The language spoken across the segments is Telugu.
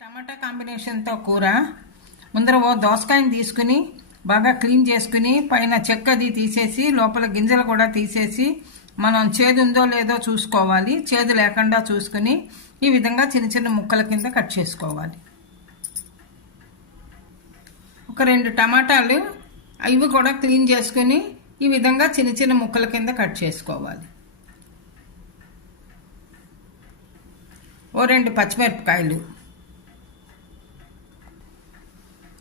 టమాటా కాంబినేషన్తో కూర. ముందర ఓ దోసకాయని తీసుకుని బాగా క్లీన్ చేసుకుని పైన చెక్కది తీసేసి లోపల గింజలు కూడా తీసేసి మనం చేదు ఉందో లేదో చూసుకోవాలి. చేదు లేకుండా చూసుకుని ఈ విధంగా చిన్న చిన్న ముక్కల కింద కట్ చేసుకోవాలి. ఒక రెండు టమాటాలు ఇవి కూడా క్లీన్ చేసుకుని ఈ విధంగా చిన్న చిన్న ముక్కల కింద కట్ చేసుకోవాలి. ఓ రెండు పచ్చిమిరపకాయలు.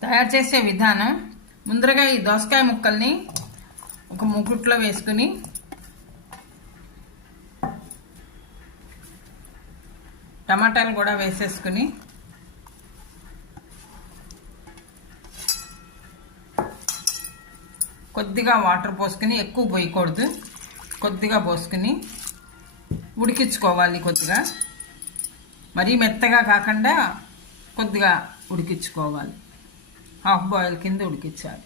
తయారు చేసే విధానం. ముందరగా ఈ దోసకాయ ముక్కల్ని ఒక ముకుట్లో వేసుకుని టమాటాలు కూడా వేసేసుకుని కొద్దిగా వాటర్ పోసుకుని ఎక్కువ పోయకూడదు. కొద్దిగా పోసుకుని ఉడికించుకోవాలి కొద్దిగా. మరీ మెత్తగా కాకుండా కొద్దిగా ఉడికించుకోవాలి. హాఫ్ బాయిల్ కింద ఉడికించాలి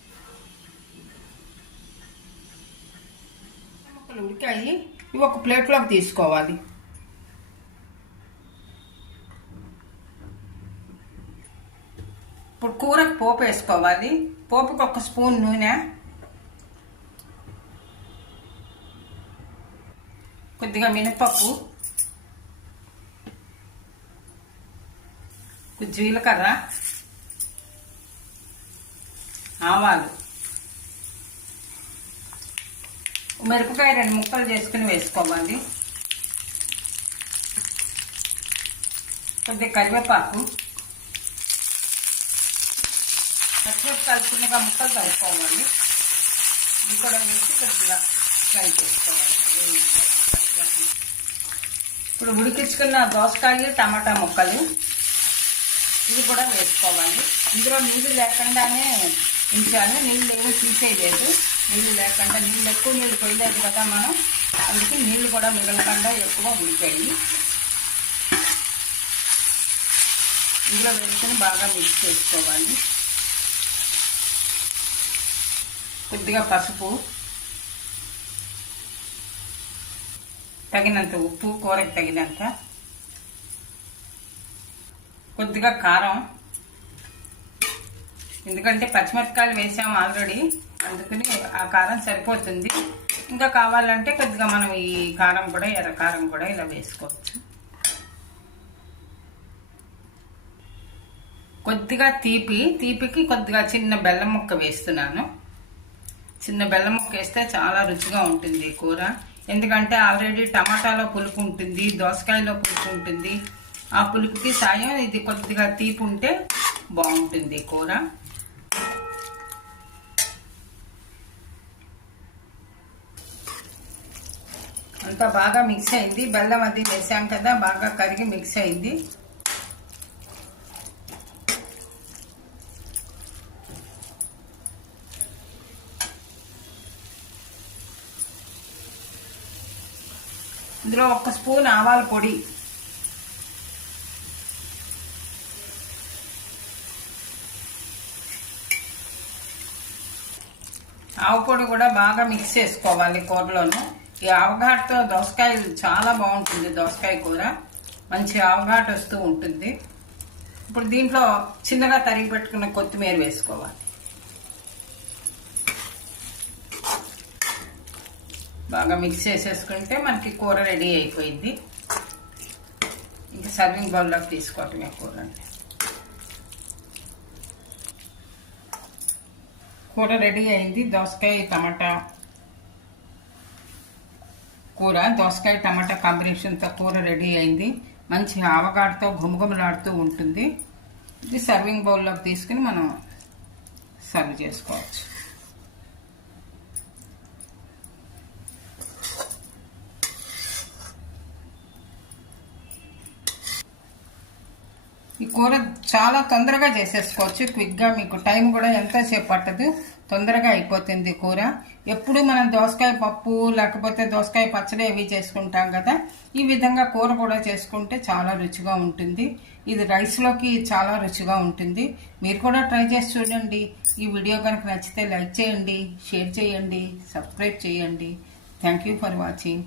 ముక్కలు ఉడికాయి ఇవి ఒక ప్లేట్లోకి తీసుకోవాలి. ఇప్పుడు కూరకు పోపు వేసుకోవాలి. పోపుకి ఒక స్పూన్ నూనె. కొద్దిగా మినపప్పు. కొంచెం జీలకర్ర. ఆవాలు. మిరపకాయ రెండు ముక్కలు చేసుకుని వేసుకోవాలి. కొద్దిగా కరివేపాకు. పచ్చిమిరపకాయ కలుపుకున్నగా ముక్కలు కలుపుకోవాలి. ఇది కూడా వేసి కొద్దిగా ఫ్రై చేసుకోవాలి. ఇప్పుడు ఉడికించుకున్న దోసకాయలు టమాటా ముక్కలు ఇది కూడా వేసుకోవాలి. ఇందులో నీళ్ళు లేకుండానే ఉంచాను. నీళ్ళు ఏదో తీసేయలేదు. నీళ్ళు లేకుండా నీళ్ళు ఎక్కువ నీళ్ళు పోయలేదు కదా మనం. అందుకే నీళ్ళు కూడా మిగలకుండా ఎక్కువ ఉడికాయి ఇందులో వేసుకొని బాగా మిక్స్ చేసుకోవాలి. కొద్దిగా పసుపు తగినంత ఉప్పు కూరకి తగినంత. కొద్దిగా కారం ఎందుకంటే పచ్చిమిరపకాయలు వేసాము ఆల్రెడీ. అందుకని ఆ కారం సరిపోతుంది. ఇంకా కావాలంటే కొద్దిగా మనం ఈ కారం కూడా ఎర్ర కారం కూడా ఇలా వేసుకోవచ్చు. కొద్దిగా తీపి తీపికి కొద్దిగా చిన్న బెల్లం ముక్క వేస్తున్నాను. చిన్న బెల్లం ముక్క వేస్తే చాలా రుచిగా ఉంటుంది కూర. ఎందుకంటే ఆల్రెడీ టమాటాలో పులుపు ఉంటుంది దోసకాయలో పులుపు ఉంటుంది. ఆ పులుపుకి సాయం ఇది కొద్దిగా తీపి ఉంటే బాగుంటుంది కూర. అంతా బాగా మిక్స్ అయింది. బెల్లం అది వేసాం కదా బాగా కరిగి మిక్స్ అయింది. ఇందులో ఒక స్పూన్ ఆవాల పొడి. ఆవు పొడి కూడా బాగా మిక్స్ చేసుకోవాలి కూరలోను. ఈ ఆవఘాటుతో దోసకాయ చాలా బాగుంటుంది దోసకాయ కూర. మంచి ఆవఘాటు వస్తూ ఉంటుంది. ఇప్పుడు దీంట్లో చిన్నగా తరిగి పెట్టుకున్న కొత్తిమీర వేసుకోవాలి. బాగా మిక్స్ చేసేసుకుంటే మనకి కూర రెడీ అయిపోయింది. ఇంకా సర్వింగ్ బౌల్లోకి తీసుకోవటమే కూర అంటే కూర రెడీ అయింది. దోసకాయ టమాటా కూర దోసకాయ టమాటా కాంబినేషన్తో కూర రెడీ అయింది. మంచి ఆవగాడతో గుమగుమలాడుతూ ఉంటుంది. ఇది సర్వింగ్ బౌల్లోకి తీసుకుని మనం సర్వ్ చేసుకోవచ్చు. ఈ కూర చాలా తొందరగా చేసేసుకోవచ్చు. క్విక్గా మీకు టైం కూడా ఎంతసేపు పట్టదు. తొందరగా అయిపోతుంది కూర. ఎప్పుడు మనం దోసకాయ పప్పు లేకపోతే దోసకాయ పచ్చడి అవి చేసుకుంటాం కదా ఈ విధంగా కూర కూడా చేసుకుంటే చాలా రుచిగా ఉంటుంది. ఇది రైస్లోకి చాలా రుచిగా ఉంటుంది. మీరు కూడా ట్రై చేసి చూడండి. ఈ వీడియో కనుక నచ్చితే లైక్ చేయండి షేర్ చేయండి సబ్స్క్రైబ్ చేయండి. Thank you for watching.